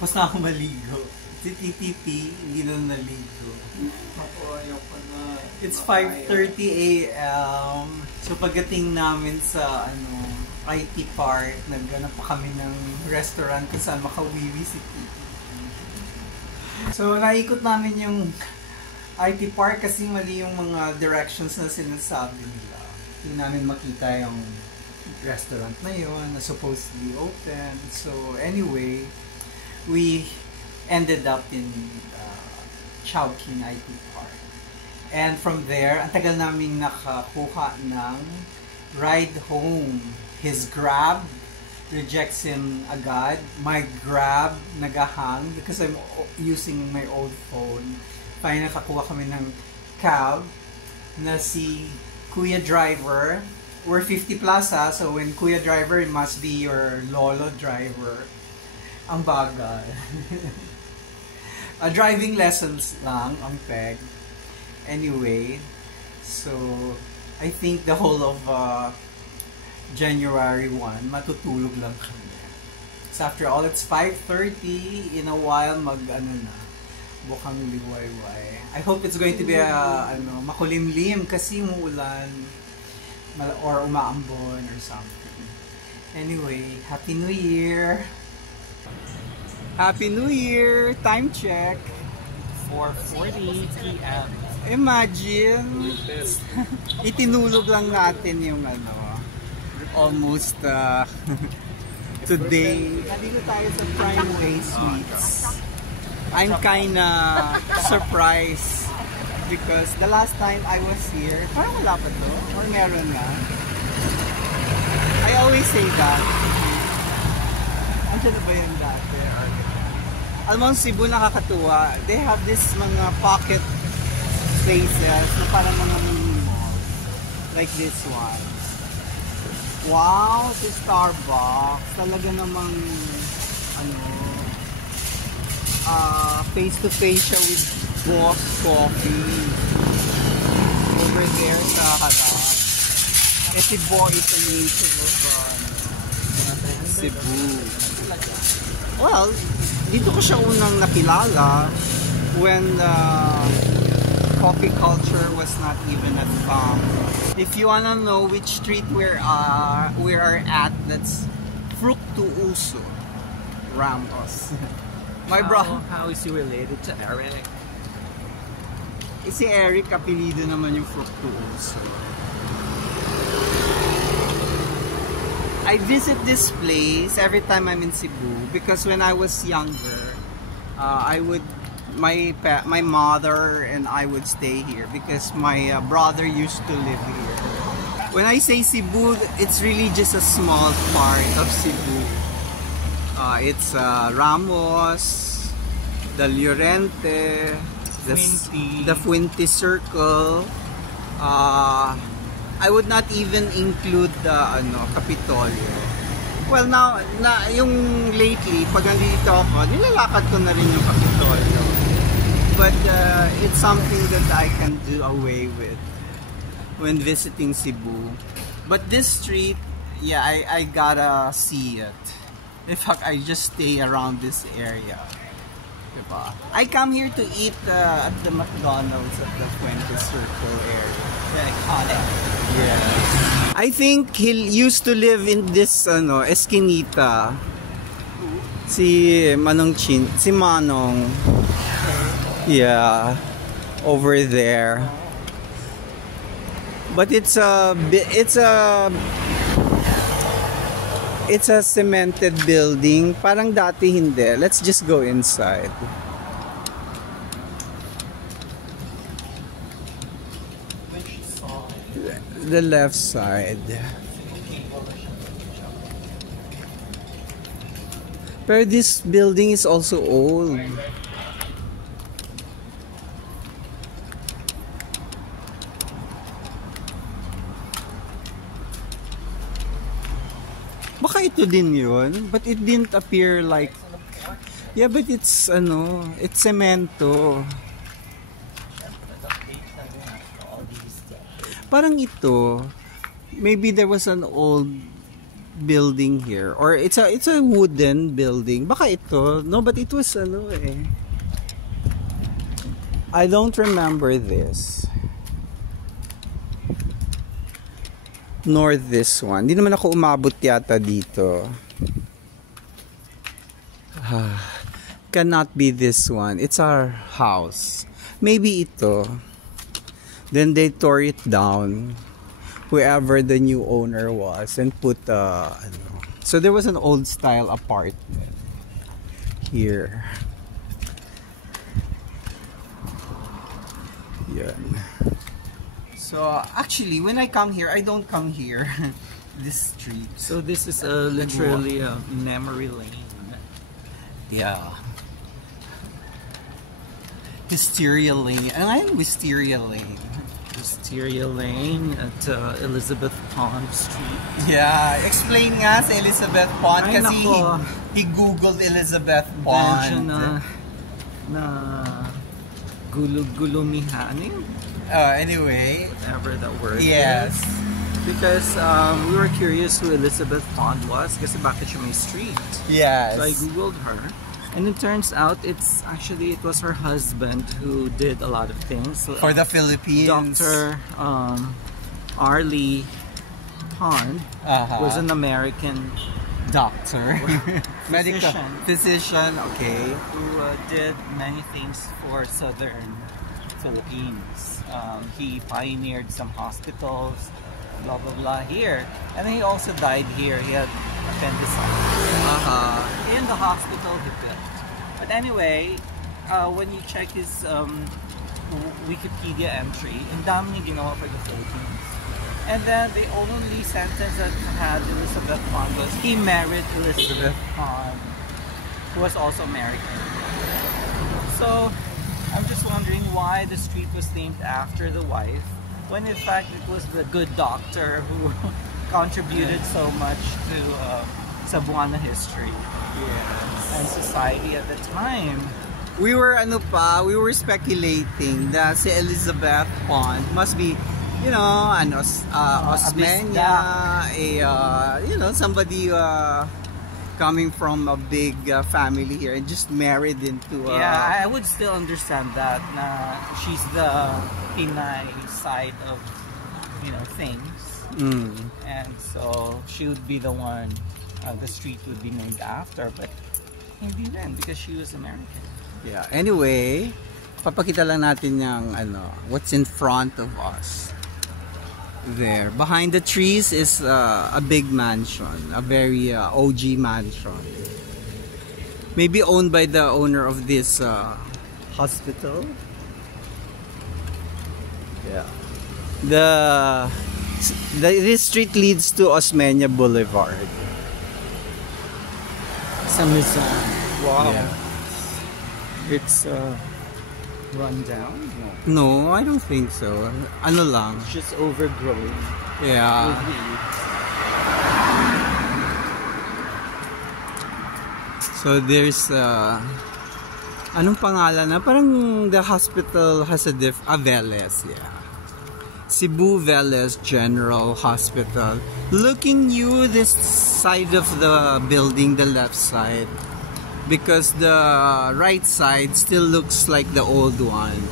Tapos na ako maligo. Si TTP, hindi na naligo. It's 5:30 AM. So pagdating namin sa IT Park, naghanap pa kami ng restaurant kung saan makawiwi si TTP. So naikot namin yung IT Park kasi mali yung mga directions na sinasabi nila. Hindi namin makita yung restaurant na yun na supposed to be open. So anyway, we ended up in Chowking IT Park. And from there, ang tagal naming nakakuha ng ride home. His Grab rejects him agad. My Grab nagahang because I'm using my old phone. Finally, nakakuha kami ng cab na si Kuya Driver. We're 50 plus so when Kuya Driver, it must be your lolo driver. Ang bagal. Driving lessons lang ang peg. Anyway, so I think the whole of January 1, matutulog lang kami. So after all, it's 5:30. In a while, bukang liwayway. I hope it's going to be makulimlim kasi umuulan or umaambon or something. Anyway, Happy New Year! Happy New Year! Time check! 4:40 PM. Imagine! Itinulog lang natin yung almost today. Nandito tayo sa Primeway Suites. I'm kinda surprised because the last time I was here, parang wala pa to? Or meron na? I always say that. Andiyan na ba yung dati? Alam mo, Cebu nakakatuwa. They have this mga pocket places na parang mga mini malls. Like this one. Wow, si Starbucks. Talaga namang face to face siya with Boss Coffee. Over there sa harap. Si Bo is a native of Cebu. Well, dito ko siya unang nakilala when coffee culture was not even at If you wanna know which street we are at, that's Fructuoso Ramos. My bro. How is he related to Eric? Si Eric, apelido naman yung Fructuoso. I visit this place every time I'm in Cebu because when I was younger, my mother and I would stay here because my brother used to live here. When I say Cebu, it's really just a small part of Cebu. It's Ramos, the Llorente, the Fuente Circle. I would not even include the Capitolio. Well, now yung lately, pag nandito ako, nilalakad ko na rin yung Capitolio. But it's something that I can do away with when visiting Cebu. But this street, yeah, I gotta see it. In fact, I just stay around this area. Diba? I come here to eat at the McDonald's at the Fuente Circle area. The iconic. Yes. I think he used to live in this Esquinita. Si Manong si Manong. Yeah, over there. But it's a cemented building. Parang dati hindi. Let's just go inside. The left side. But this building is also old. Baka ito din yun, but it didn't appear like. Yeah, but it's it's cemento. Parang ito, maybe there was an old building here, or it's a wooden building. Baka ito, no, but it was ano eh. I don't remember this. Nor this one. Hindi naman ako umabot yata dito. Cannot be this one. It's our house. Maybe ito. Then they tore it down, whoever the new owner was, and put ano. So there was an old style apartment here. Yan. So actually, when I come here, I don't come here. This street. So this is literally a memory lane. Yeah. Hysteria Lane. And I'm Wisteria Lane. Wisteria Lane at Elizabeth Pond Street. Yeah. Explain nga sa Elizabeth Pond Ay, kasi nako. he googled Elizabeth Pond. Na gulo-gulumihan. Ano yun? Anyway. Whatever that word Yes. is. Because we were curious who Elizabeth Pond was kasi bakit siya may street. Yes. So I googled her. And it turns out it was her husband who did a lot of things. So, For the Philippines. Dr. Arlie Pond was an American doctor. Medical physician, okay. who did many things for southern Philippines. He pioneered some hospitals, blah blah blah here. And then he also died here. He had appendicitis. In the hospital he built. But anyway, when you check his Wikipedia entry, ang dami niya ginawa for the Philippines. And then the only sentence that had Elizabeth Pond was he married Elizabeth Pond, who was also American. So I'm just wondering why the street was named after the wife, when in fact it was the good doctor who contributed so much to Cebuana history and society at the time. We were speculating that si Elizabeth Pond must be, you know, an Osmeña, somebody coming from a big family here and just married into I would still understand that she's the Pinay side of, things. And so she would be the one the street would be named after, but hindi rin because she was American. Yeah. Anyway, papakita lang natin yung what's in front of us. There, behind the trees is a big mansion, a very OG mansion. Maybe owned by the owner of this hospital. Yeah. This street leads to Osmeña Boulevard. San Luzon. Wow. Yeah. It's run down? No, I don't think so. Ano lang? It's just overgrown. Yeah. With weeds. So there's anong pangalan na? Parang the hospital has a Veles, yeah. Cebu Veles General Hospital. Looking you this side of the building, the left side, because the right side still looks like the old one.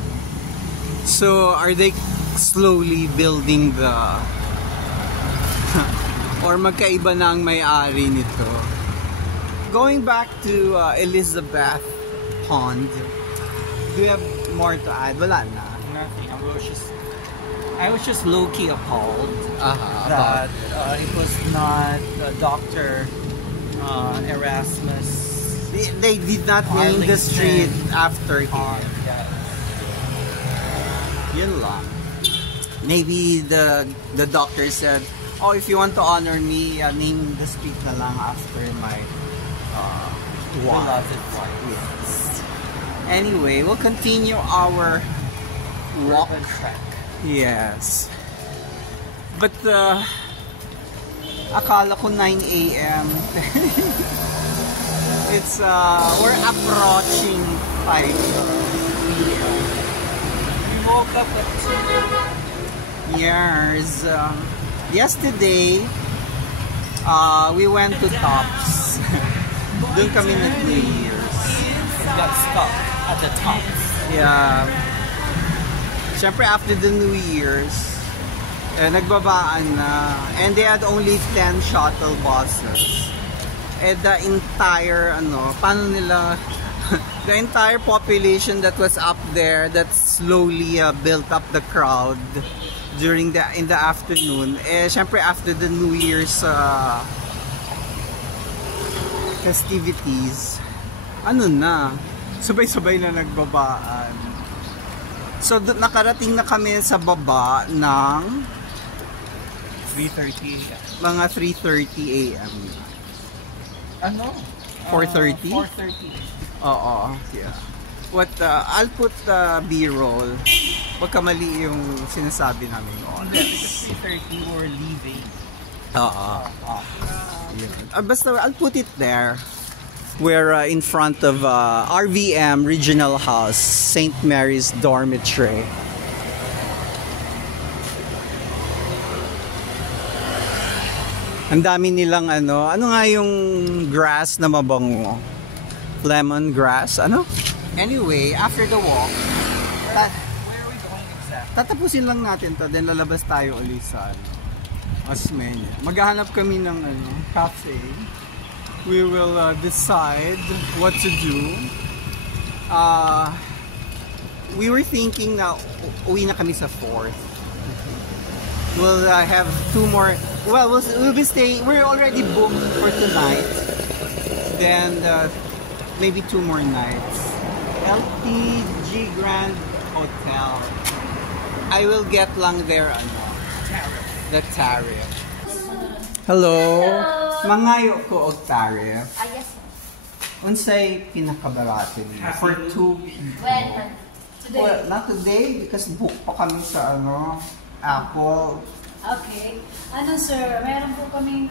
So are they slowly building the or magkaiba na ang may-ari nito? Going back to Elizabeth Pond, do you have more to add? Wala na. Nothing. I was just low-key appalled that it was not Dr. Erasmus. They did not name the street after him. Yun lang. Maybe the doctor said, oh, if you want to honor me, name the street na lang after my Beloved wife. Yes. Anyway, we'll continue our walk. Trek. Yes. But akala ko 9 a.m. It's we're approaching 5 p.m. We woke up at 2. Years. Yesterday, We went to Tops. Doon kami nag-New Year's. Got stuck at the Tops. Yeah. Siyempre after the New Year's, nagbabaan na. And they had only 10 shuttle buses. And the entire, paano nila, the entire population that was up there that slowly built up the crowd in the afternoon. Syempre after the New Year's festivities, sabay-sabay na nagbabaan. So nakarating na kami sa baba ng 3:30. mga 3:30 a.m. 4:30? 4:30. Oo, yeah. I'll put B-roll. Huwag ka mali yung sinasabi namin noon. Because 3:30 we're leaving. Oo. Basta, I'll put it there. We're in front of RVM Regional House, St. Mary's Dormitory. Ang dami nilang ano nga yung grass na mabango? Lemon grass, Anyway, after the walk, Where are we going exactly? tatapusin lang natin to, then lalabas tayo ulit sa Osmeña. Maghahanap kami ng cafe. We will decide what to do. We were thinking na uwi na kami sa 4th. We'll have 2 more. Well, we'll be staying. We're already booked for tonight. Then maybe 2 more nights. LTG Grand Hotel. I will get lang there the tariff. Hello. Mangayo ko og tariff. Yes. Unsay pinakabarato niya for 2 people? When? Today? Well, not today because book pa kami sa Apple. Okay. Sir, meron po kaming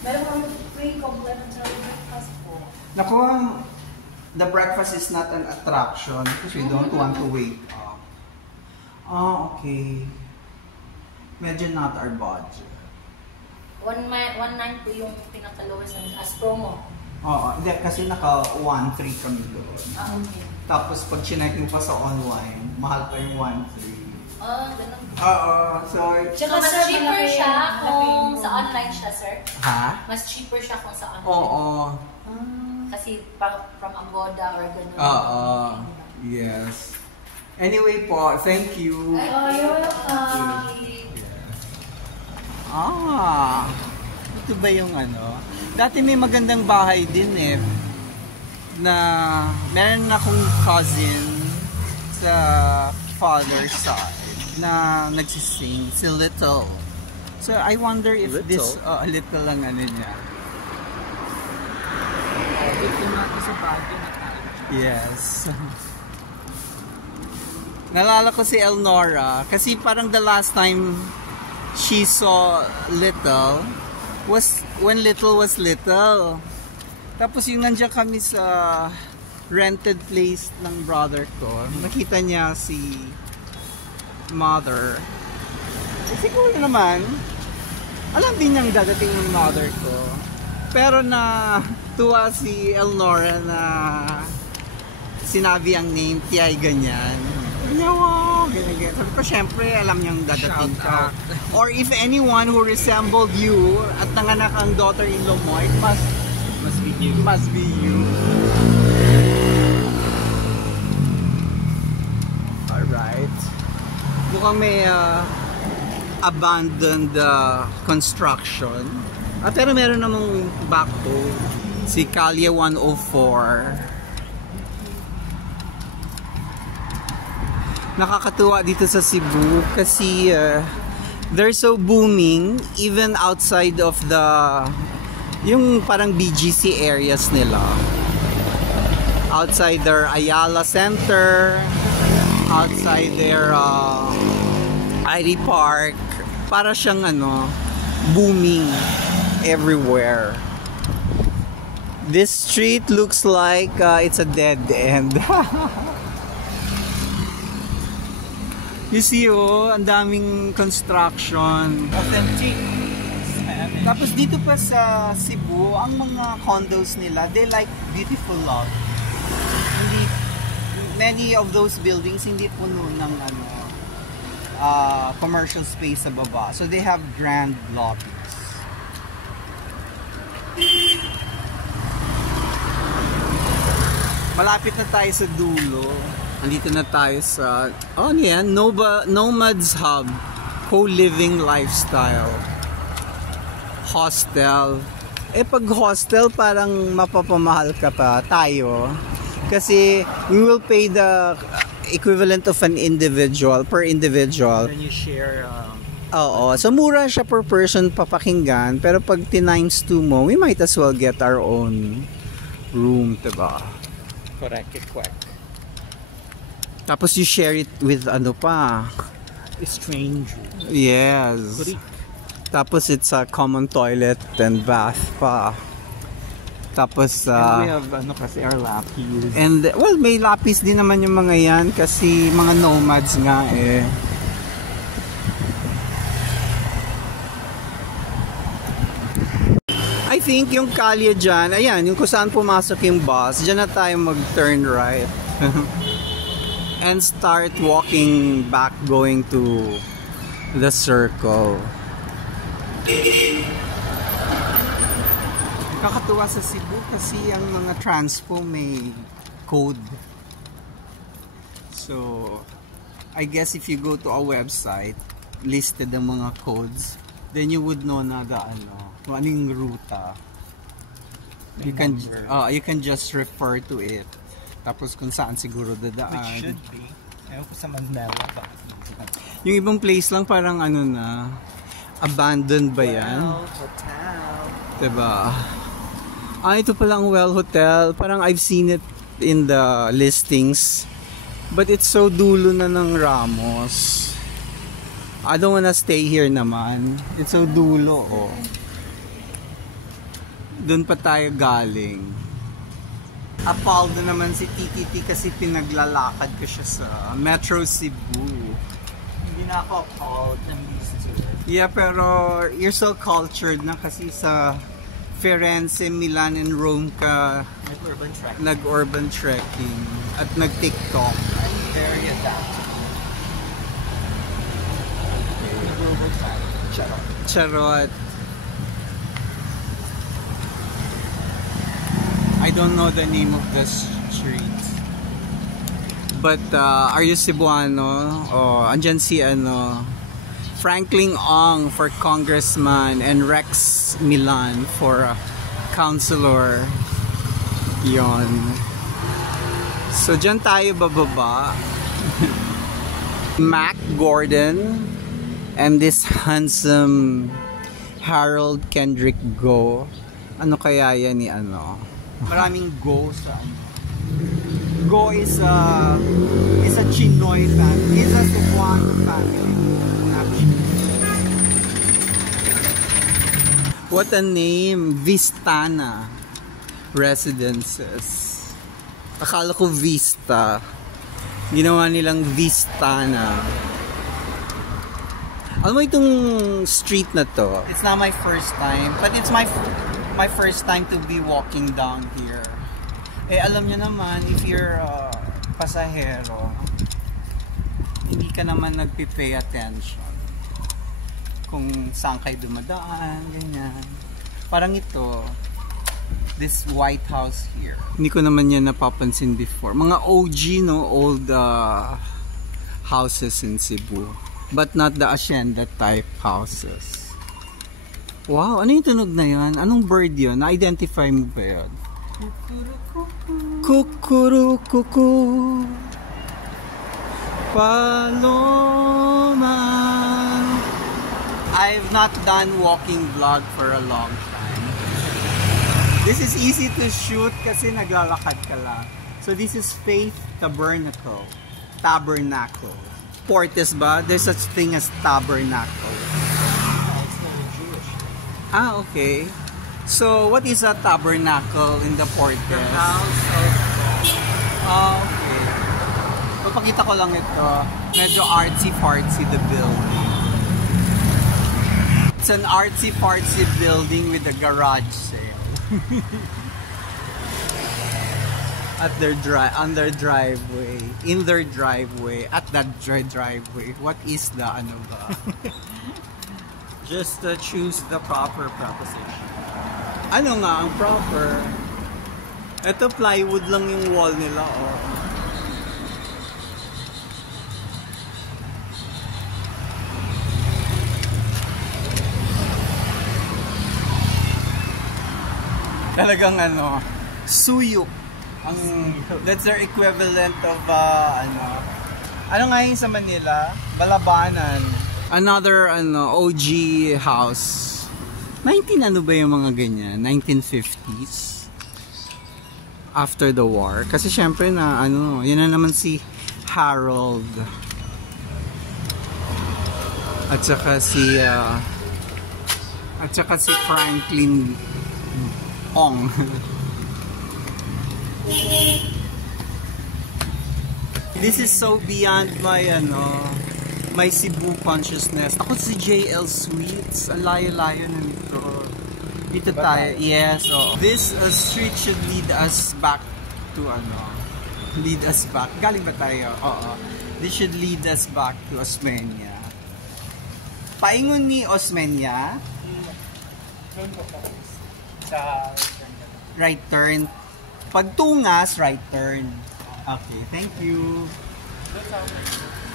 meron po free complimentary breakfast po. Naku, the breakfast is not an attraction because we don't want to wake up. Okay. Medyo not our budget. 1.9 po yung pinaka-lowest as promo. Oo, hindi kasi naka 1.3 kami doon. Okay. Tapos pag chinek mo pa sa online, mahal pa yung 1.3. Ganun. Oo, so... So, mas cheaper siya kung sa online siya, sir? Ha? Mas cheaper siya kung sa online. Oo. Kasi from Agoda or gano'n. Oo. Yes. Anyway po, thank you. You're welcome. Ito ba yung Dati may magandang bahay din na meron akong cousin sa father's side na nagsising, si Little. So I wonder if this, Little lang niya. Dito natin sa Baguio na tayo. Yes. Nalala ko si Elnora kasi parang the last time she saw Little was when Little was little. Tapos yung nandiyan kami sa rented place ng brother ko, nakita niya si mother. Siguro naman, alam din niyang dadating ng mother ko. Pero na tuwa si Elnora na sinabi ang name, Tiyay ganyan. Wow, ganyan. Sabi ko, syempre, alam niyang dadating ka. Or if anyone who resembled you at nanganak ang daughter-in-law mo, it must be you. Must be you. Alright. Mukhang may abandoned construction. Pero meron namang backbone. Si Kalye 104. Nakakatuwa dito sa Cebu kasi they're so booming even outside of yung parang BGC areas nila. Outside their Ayala Center, outside their ID Park, para siyang booming everywhere. This street looks like it's a dead end. You see, ang daming construction. Authentic Spanish. Tapos dito pa sa Cebu, ang mga condos nila, they like beautiful lobby. Hindi, many of those buildings hindi puno ng commercial space sa baba. So they have grand lobbies. Malapit na tayo sa dulo. Andito na tayo sa Nomads Hub, co-living lifestyle, hostel. Pag hostel parang mapapamahal ka pa tayo kasi we will pay the equivalent of an individual per individual. Then you share Oo, so mura siya per person papakinggan, pero pag times 2 mo, we might as well get our own room, diba? correct, quick. Tapos you share it with Stranger. Yes. Greek. Tapos it's a common toilet and bath pa. Tapos And we have kasi our lapis. and well, may lapis din naman yung mga yan kasi mga nomads nga eh. I think yung kalye dyan, ayan, yung kung saan pumasok yung bus, dyan na tayo mag-turn right. And start walking back going to the circle. Kakatuwa sa Cebu kasi ang mga transpo may code. So, I guess if you go to a website, listed ang mga codes, then you would know na kung anong ruta. You can just refer to it. Tapos kung saan siguro dadaan. Which should be. Ewan ko sa Manila. Yung ibang place lang parang abandoned ba yan? Well, hotel. Diba? Ito pala ang Well Hotel. Parang I've seen it in the listings. But it's so dulo na ng Ramos. I don't wanna stay here naman. It's so dulo, oh. Doon pa tayo galing. Appalled na naman si TTT kasi pinaglalakad ko siya sa Metro Cebu. Hindi na ako appalled. I'm used to it. Yeah, pero you're so cultured na kasi sa Firenze, Milan, and Rome ka Nag-urban track. nag-urban trekking at nag-TikTok. I'm very adaptable. Nag-urban track. Charot. Charot. I don't know the name of the street. But are you Cebuano? Andyan si Franklin Ong for congressman and Rex Milan for councilor. Yon. So dyan tayo bababa. Mac Gordon and this handsome Harold Kendrick Go. Ano kaya yan ni Maraming Go sa Go is a Chinoy family. Is a Cebuano family. Actually. What a name! Vistana Residences. Akala ko Vista. Ginawa nilang Vistana. Alam mo itong street na to? It's not my first time, but it's my first time to be walking down here. Alam nyo naman, if you're pasahero, hindi ka naman nagpipay attention kung saan kayo dumadaan, ganyan. Parang ito, this White House here. Hindi ko naman yan napapansin before. Mga OG, old houses in Cebu. But not the hacienda type houses. Wow, ano yung tunog na yun? Anong bird yun? Na-identify mo ba yun? Kukurukuku Paloma. I've not done walking vlog for a long time. This is easy to shoot kasi naglalakad ka lang. So this is Faith Tabernacle. Portes ba? There's such thing as tabernacle. Okay. So, what is a tabernacle in the Portes? The house of Okay. Papakita ko lang ito. Medyo artsy-fartsy the building. It's an artsy-fartsy building with a garage sale. At on their driveway, in their driveway, at that driveway. What is the ano ba? Just choose the proper preposition. Ano nga ang proper? Ito plywood lang yung wall nila, oh. Talagang ano, suyok. That's their equivalent of ano nga yun sa Manila? Balabanan. Another OG house. 19 ano ba yung mga ganyan? 1950s. After the war. Kasi syempre na yun na naman si Harold. At saka si Franklin Ong. This is so beyond my Cebu consciousness. Ako si JL Sweets. Ang layo-layo na nito. Dito tayo. Yes. Oh. This street should lead us back to lead us back. Galing ba tayo? Oo. This should lead us back to Osmeña. Paingon ni Osmeña. Sa right turn. Pagtungas, right turn. Okay, thank you.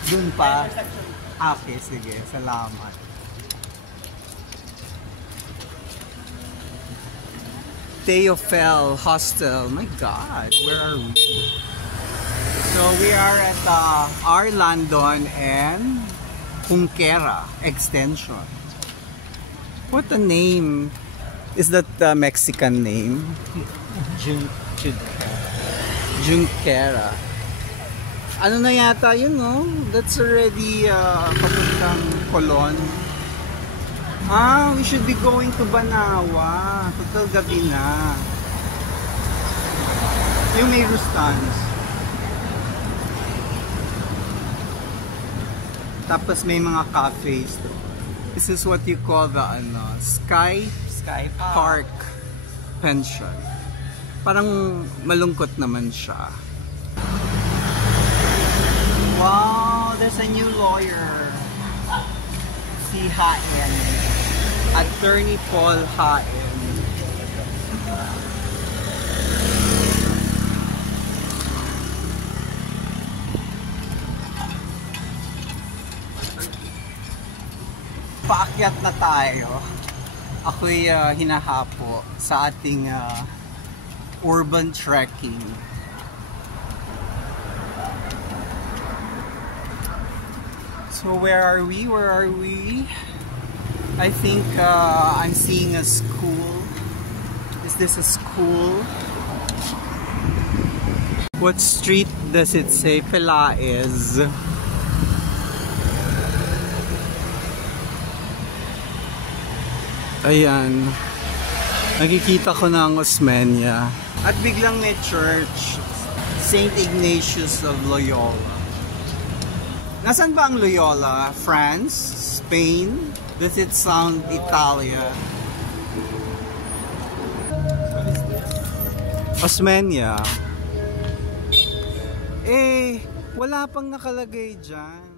Dun pa. Okay, sige. Salamat. Teofel Hostel. My God, where are we? So we are at Arlandon and Junquera Extension. What a name. Is that the Mexican name? Junquera. Ano na yata yun, no? That's already papuntang Colon. We should be going to Banawa. Total gabi na. Yung may Rustans. Tapos may mga cafes. This is what you call the Sky Park Pension. Parang malungkot naman siya. Wow, there's a new lawyer. Si Haen. Attorney Paul Haen. Paakyat na tayo. Ako'y hinahapo sa ating urban trekking. So where are we? Where are we? I think I'm seeing a school. Is this a school? What street does it say? Pelaez. Ayan. Nakikita ko na ang Osmeña. At biglang may church. St. Ignatius of Loyola. Nasaan ba ang Loyola? France? Spain? Does it sound Italia? What is this? Osmeña. Wala pang nakalagay dyan.